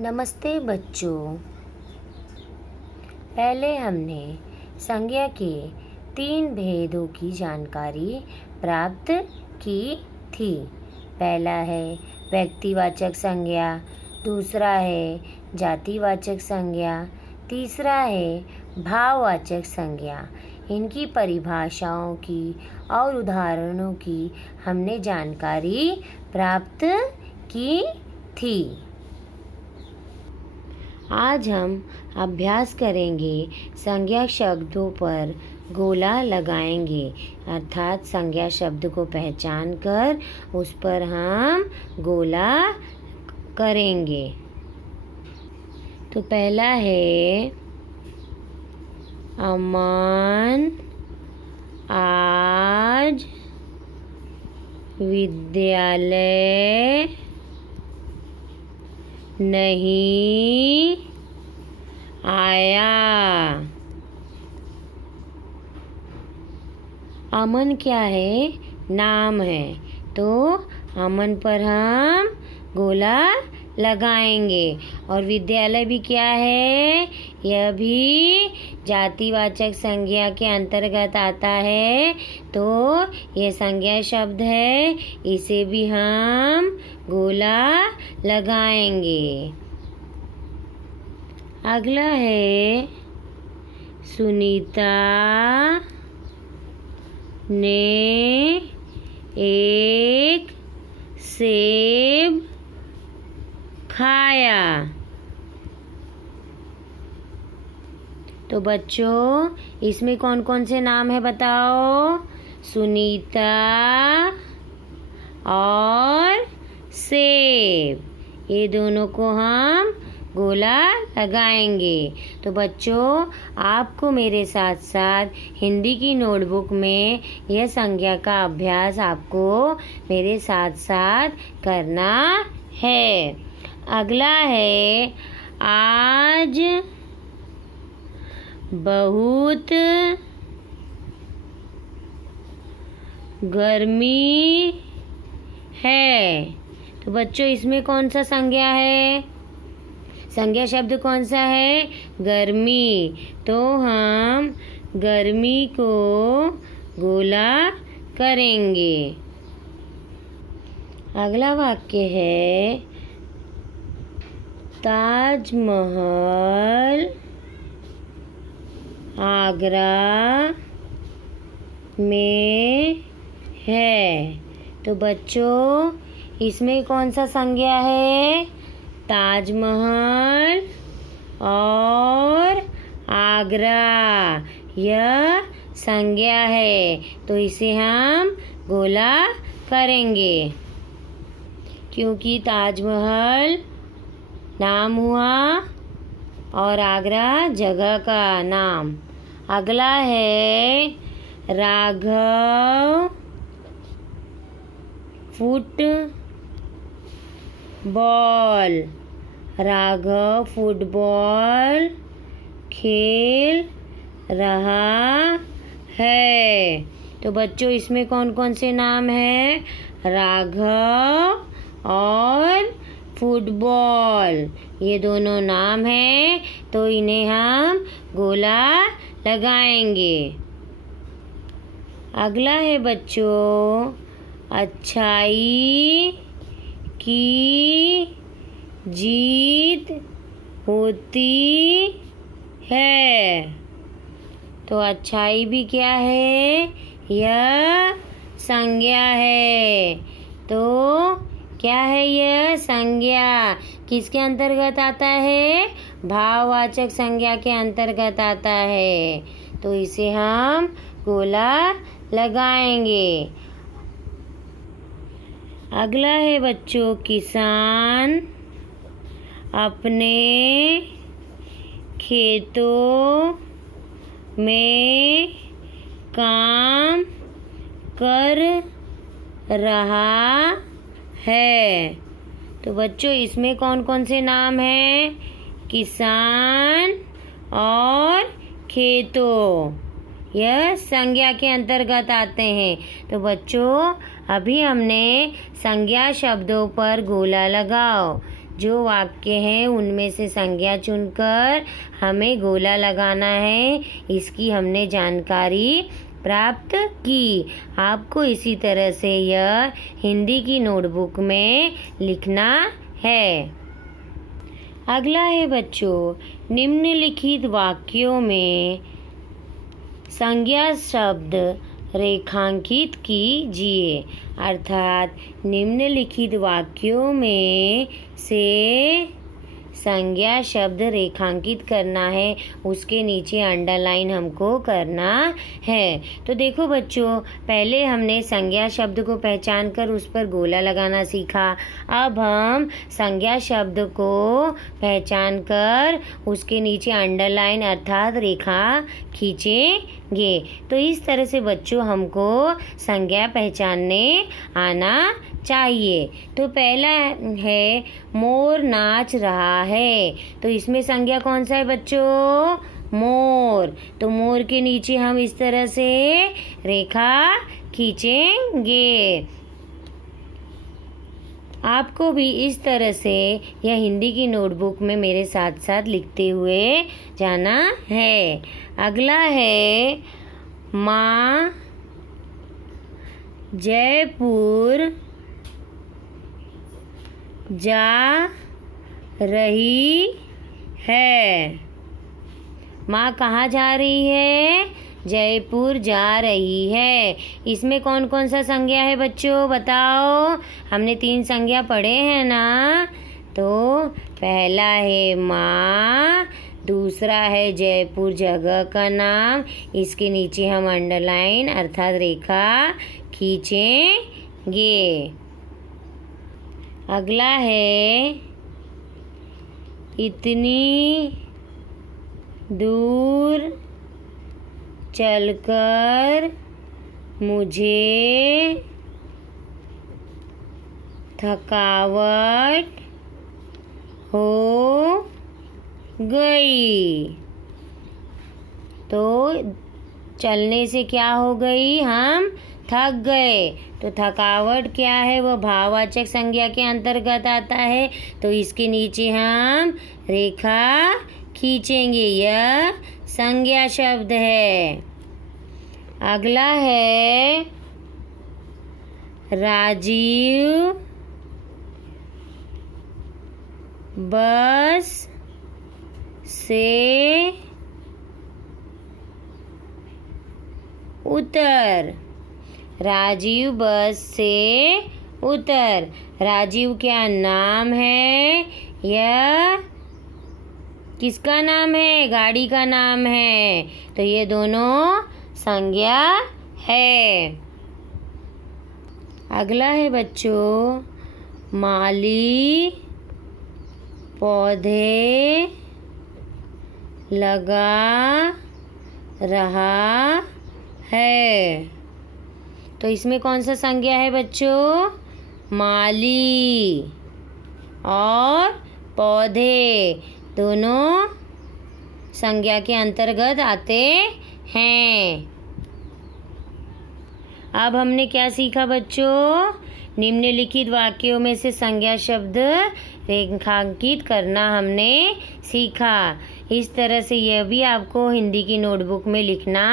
नमस्ते बच्चों। पहले हमने संज्ञा के 3 भेदों की जानकारी प्राप्त की थी। पहला है व्यक्तिवाचक संज्ञा, दूसरा है जातिवाचक संज्ञा, तीसरा है भाववाचक संज्ञा। इनकी परिभाषाओं की और उदाहरणों की हमने जानकारी प्राप्त की थी। आज हम अभ्यास करेंगे, संज्ञा शब्दों पर गोला लगाएंगे, अर्थात संज्ञा शब्द को पहचान कर उस पर हम गोला करेंगे। तो पहला है अमन आज विद्यालय नहीं आया। अमन क्या है? नाम है, तो अमन पर हम गोला लगाएंगे। और विद्यालय भी क्या है? यह भी जातिवाचक संज्ञा के अंतर्गत आता है, तो यह संज्ञा शब्द है, इसे भी हम गोला लगाएंगे। अगला है सुनीता ने एक सेब खाया। तो बच्चों, इसमें कौन कौन से नाम है बताओ? सुनीता और सेब, ये दोनों को हम गोला लगाएंगे। तो बच्चों, आपको मेरे साथ साथ हिंदी की नोटबुक में यह संज्ञा का अभ्यास आपको मेरे साथ साथ करना है। अगला है आज बहुत गर्मी है। तो बच्चों, इसमें कौन सा संज्ञा है? संज्ञा शब्द कौन सा है? गर्मी। तो हम गर्मी को गोला करेंगे। अगला वाक्य है ताजमहल आगरा में है। तो बच्चों, इसमें कौन सा संज्ञा है? ताजमहल और आगरा, यह संज्ञा है, तो इसे हम गोला करेंगे, क्योंकि ताजमहल नाम हुआ और आगरा जगह का नाम। अगला है राघव फुटबॉल। राघव फुटबॉल खेल रहा है। तो बच्चों, इसमें कौन कौन से नाम हैं? राघव और फुटबॉल, ये दोनों नाम हैं, तो इन्हें हम गोला लगाएंगे। अगला है बच्चों अच्छाई की जीत होती है। तो अच्छाई भी क्या है? यह संज्ञा है। तो क्या है यह संज्ञा? किसके अंतर्गत आता है? भाववाचक संज्ञा के अंतर्गत आता है, तो इसे हम गोला लगाएंगे। अगला है बच्चों किसान अपने खेतों में काम कर रहा है। तो बच्चों, इसमें कौन कौन से नाम हैं? किसान और खेतों, यह संज्ञा के अंतर्गत आते हैं। तो बच्चों, अभी हमने संज्ञा शब्दों पर गोला लगाओ। जो वाक्य हैं उनमें से संज्ञा चुनकर हमें गोला लगाना है। इसकी हमने जानकारी प्राप्त की। आपको इसी तरह से यह हिंदी की नोटबुक में लिखना है। अगला है बच्चों, निम्नलिखित वाक्यों में संज्ञा शब्द रेखांकित कीजिए। अर्थात निम्नलिखित वाक्यों में से संज्ञा शब्द रेखांकित करना है, उसके नीचे अंडरलाइन हमको करना है। तो देखो बच्चों, पहले हमने संज्ञा शब्द को पहचान कर उस पर गोला लगाना सीखा। अब हम संज्ञा शब्द को पहचान कर उसके नीचे अंडरलाइन अर्थात रेखा खींचेंगे। तो इस तरह से बच्चों हमको संज्ञा पहचानने आना चाहिए। तो पहला है मोर नाच रहा है। तो इसमें संज्ञा कौन सा है बच्चों? मोर। तो मोर के नीचे हम इस तरह से रेखा खींचेंगे। आपको भी इस तरह से यह हिंदी की नोटबुक में मेरे साथ साथ लिखते हुए जाना है। अगला है माँ जयपुर जा रही है। माँ कहाँ जा रही है? जयपुर जा रही है। इसमें कौन कौन सा संज्ञा है बच्चों, बताओ। हमने 3 संज्ञा पढ़े हैं ना। तो पहला है माँ, दूसरा है जयपुर जगह का नाम, इसके नीचे हम अंडरलाइन अर्थात रेखा खींचेंगे। अगला है इतनी दूर चलकर मुझे थकावट हो गई। तो चलने से क्या हो गई? हम थक गए। तो थकावट क्या है? वो भाववाचक संज्ञा के अंतर्गत आता है। तो इसके नीचे हम रेखा खींचेंगे। यह संज्ञा शब्द है। अगला है राजीव बस से उतर। राजीव बस से उतर। राजीव क्या नाम है? यह किसका नाम है? गाड़ी का नाम है। तो ये दोनों संज्ञा है। अगला है बच्चों माली पौधे लगा रहा है। तो इसमें कौन सा संज्ञा है बच्चों? माली और पौधे दोनों संज्ञा के अंतर्गत आते हैं। अब हमने क्या सीखा बच्चों? निम्नलिखित वाक्यों में से संज्ञा शब्द रेखांकित करना हमने सीखा। इस तरह से यह भी आपको हिंदी की नोटबुक में लिखना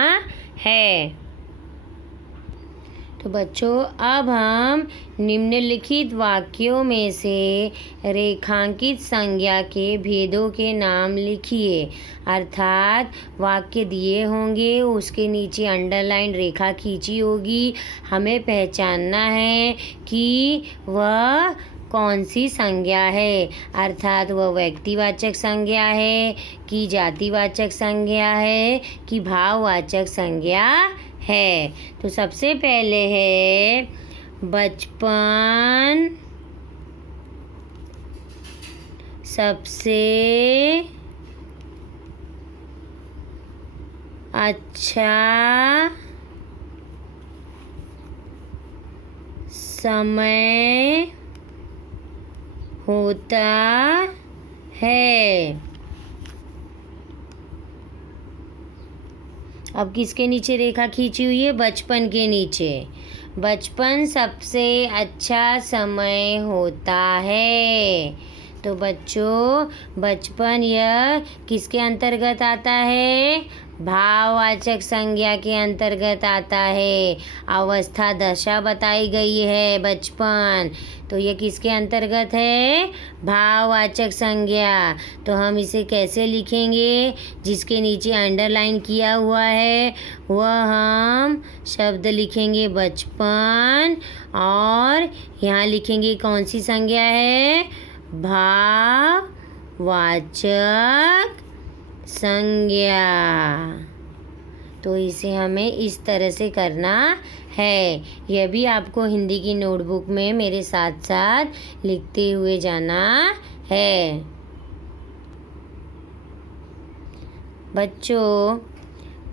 है। तो बच्चों, अब हम निम्नलिखित वाक्यों में से रेखांकित संज्ञा के भेदों के नाम लिखिए। अर्थात वाक्य दिए होंगे, उसके नीचे अंडरलाइन रेखा खींची होगी। हमें पहचानना है कि वह कौन सी संज्ञा है। अर्थात वह व्यक्तिवाचक संज्ञा है कि जातिवाचक संज्ञा है कि भाववाचक संज्ञा है। तो सबसे पहले है बचपन सबसे अच्छा समय होता है। अब किसके नीचे रेखा खींची हुई है? बचपन के नीचे। बचपन सबसे अच्छा समय होता है। तो बच्चों बचपन यह किसके अंतर्गत आता है? भाववाचक संज्ञा के अंतर्गत आता है। अवस्था दशा बताई गई है बचपन, तो ये किसके अंतर्गत है? भाववाचक संज्ञा। तो हम इसे कैसे लिखेंगे? जिसके नीचे अंडरलाइन किया हुआ है वह हम शब्द लिखेंगे बचपन, और यहाँ लिखेंगे कौन सी संज्ञा है? भाववाचक संज्ञा। तो इसे हमें इस तरह से करना है। यह भी आपको हिंदी की नोटबुक में मेरे साथ साथ लिखते हुए जाना है। बच्चों,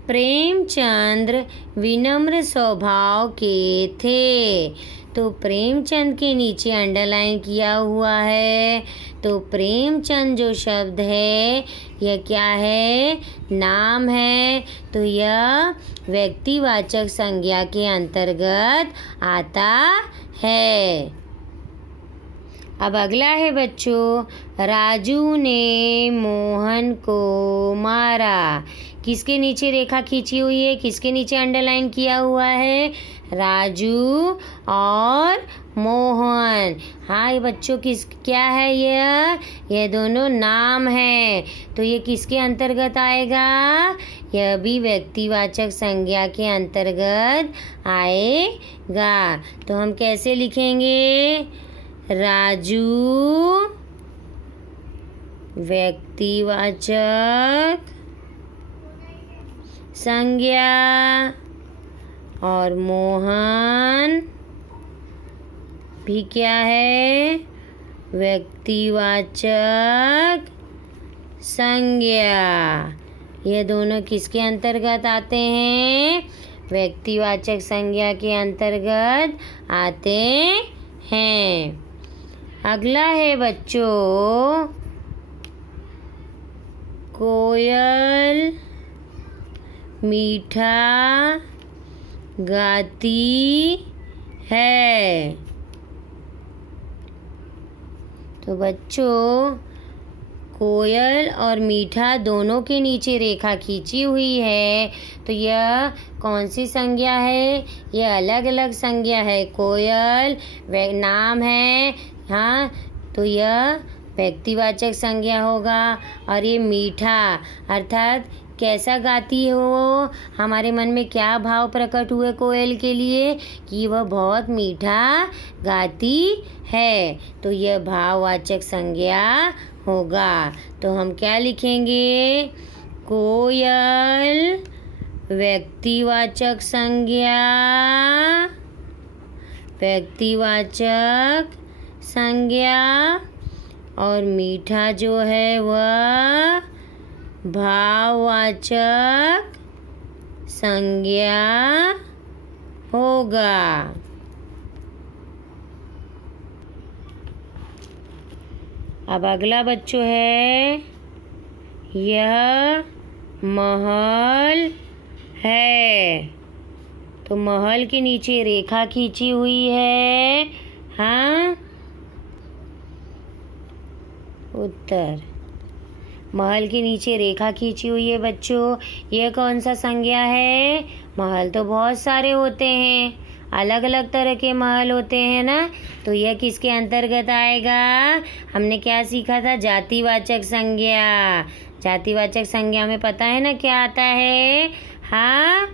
प्रेमचंद्र विनम्र स्वभाव के थे। तो प्रेमचंद के नीचे अंडरलाइन किया हुआ है। तो प्रेमचंद जो शब्द है यह क्या है? नाम है। तो यह व्यक्तिवाचक संज्ञा के अंतर्गत आता है। अब अगला है बच्चों, राजू ने मोहन को मारा। किसके नीचे रेखा खींची हुई है? किसके नीचे अंडरलाइन किया हुआ है? राजू और मोहन। हाँ, ये बच्चों क्या है? यह दोनों नाम है। तो ये किसके अंतर्गत आएगा? यह भी व्यक्तिवाचक संज्ञा के अंतर्गत आएगा। तो हम कैसे लिखेंगे? राजू व्यक्तिवाचक संज्ञा और मोहन भी क्या है? व्यक्तिवाचक संज्ञा। ये दोनों किसके अंतर्गत आते हैं? व्यक्तिवाचक संज्ञा के अंतर्गत आते हैं। अगला है बच्चों, कोयल मीठा गाती है। तो बच्चों, कोयल और मीठा दोनों के नीचे रेखा खींची हुई है। तो यह कौन सी संज्ञा है? यह अलग अलग संज्ञा है। कोयल नाम है, हाँ, तो यह व्यक्तिवाचक संज्ञा होगा। और ये मीठा अर्थात कैसा गाती हो? हमारे मन में क्या भाव प्रकट हुए कोयल के लिए? कि वह बहुत मीठा गाती है। तो यह भाववाचक संज्ञा होगा। तो हम क्या लिखेंगे? कोयल व्यक्तिवाचक संज्ञा, व्यक्तिवाचक संज्ञा, और मीठा जो है वह भाववाचक संज्ञा होगा। अब अगला बच्चों है, यह महल है। तो महल के नीचे रेखा खींची हुई है, हाँ, उत्तर। महल के नीचे रेखा खींची हुई है बच्चों। यह कौन सा संज्ञा है? महल तो बहुत सारे होते हैं, अलग अलग तरह के महल होते हैं ना। तो यह किसके अंतर्गत आएगा? हमने क्या सीखा था? जातिवाचक संज्ञा। जातिवाचक संज्ञा में पता है ना क्या आता है? हाँ,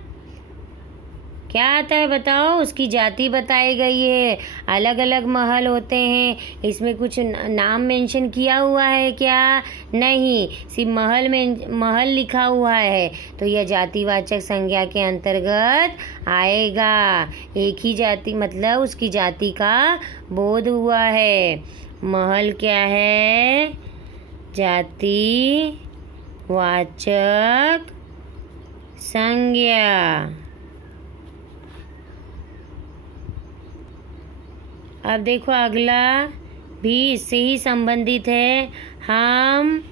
क्या आता है बताओ? उसकी जाति बताई गई है। अलग अलग महल होते हैं। इसमें कुछ नाम मेंशन किया हुआ है क्या? नहीं, सिर्फ महल में महल लिखा हुआ है। तो यह जातिवाचक संज्ञा के अंतर्गत आएगा। एक ही जाति मतलब उसकी जाति का बोध हुआ है। महल क्या है? जातिवाचक संज्ञा। अब देखो अगला भी इससे ही संबंधित है। हम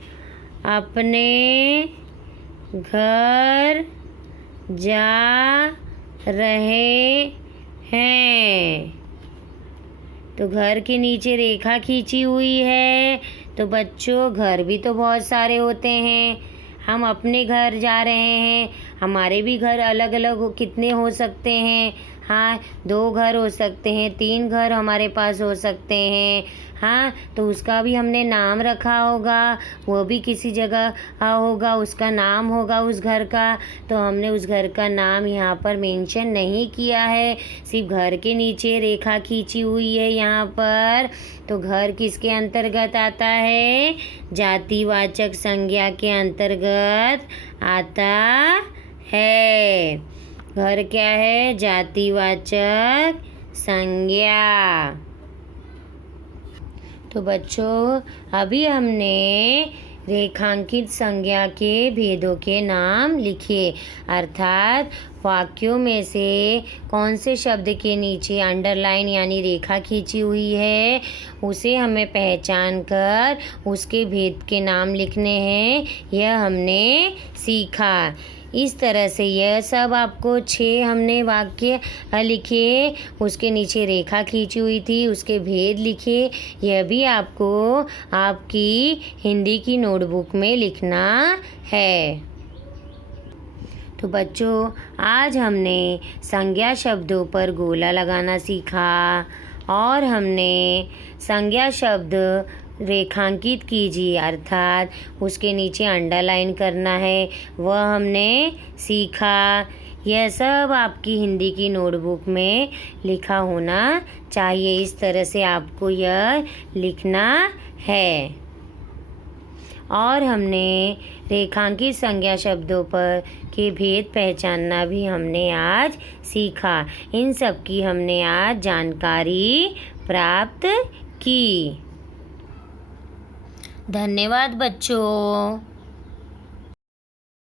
अपने घर जा रहे हैं। तो घर के नीचे रेखा खींची हुई है। तो बच्चों घर भी तो बहुत सारे होते हैं। हम अपने घर जा रहे हैं, हमारे भी घर अलग अलग कितने हो सकते हैं। हाँ, 2 घर हो सकते हैं, 3 घर हमारे पास हो सकते हैं। हाँ, तो उसका भी हमने नाम रखा होगा, वो भी किसी जगह होगा, उसका नाम होगा उस घर का। तो हमने उस घर का नाम यहाँ पर मेंशन नहीं किया है, सिर्फ घर के नीचे रेखा खींची हुई है यहाँ पर। तो घर किसके अंतर्गत आता है? जातिवाचक संज्ञा के अंतर्गत आता है। घर क्या है? जातिवाचक संज्ञा। तो बच्चों अभी हमने रेखांकित संज्ञा के भेदों के नाम लिखे, अर्थात वाक्यों में से कौन से शब्द के नीचे अंडरलाइन यानी रेखा खींची हुई है उसे हमें पहचान कर उसके भेद के नाम लिखने हैं, यह हमने सीखा। इस तरह से यह सब आपको 6 हमने वाक्य लिखे, उसके नीचे रेखा खींची हुई थी, उसके भेद लिखे। यह भी आपको आपकी हिंदी की नोटबुक में लिखना है। तो बच्चों आज हमने संज्ञा शब्दों पर गोला लगाना सीखा और हमने संज्ञा शब्द रेखांकित कीजिए अर्थात उसके नीचे अंडरलाइन करना है, वह हमने सीखा। यह सब आपकी हिंदी की नोटबुक में लिखा होना चाहिए। इस तरह से आपको यह लिखना है। और हमने रेखांकित संज्ञा शब्दों पर के भेद पहचानना भी हमने आज सीखा। इन सब की हमने आज जानकारी प्राप्त की। धन्यवाद बच्चों।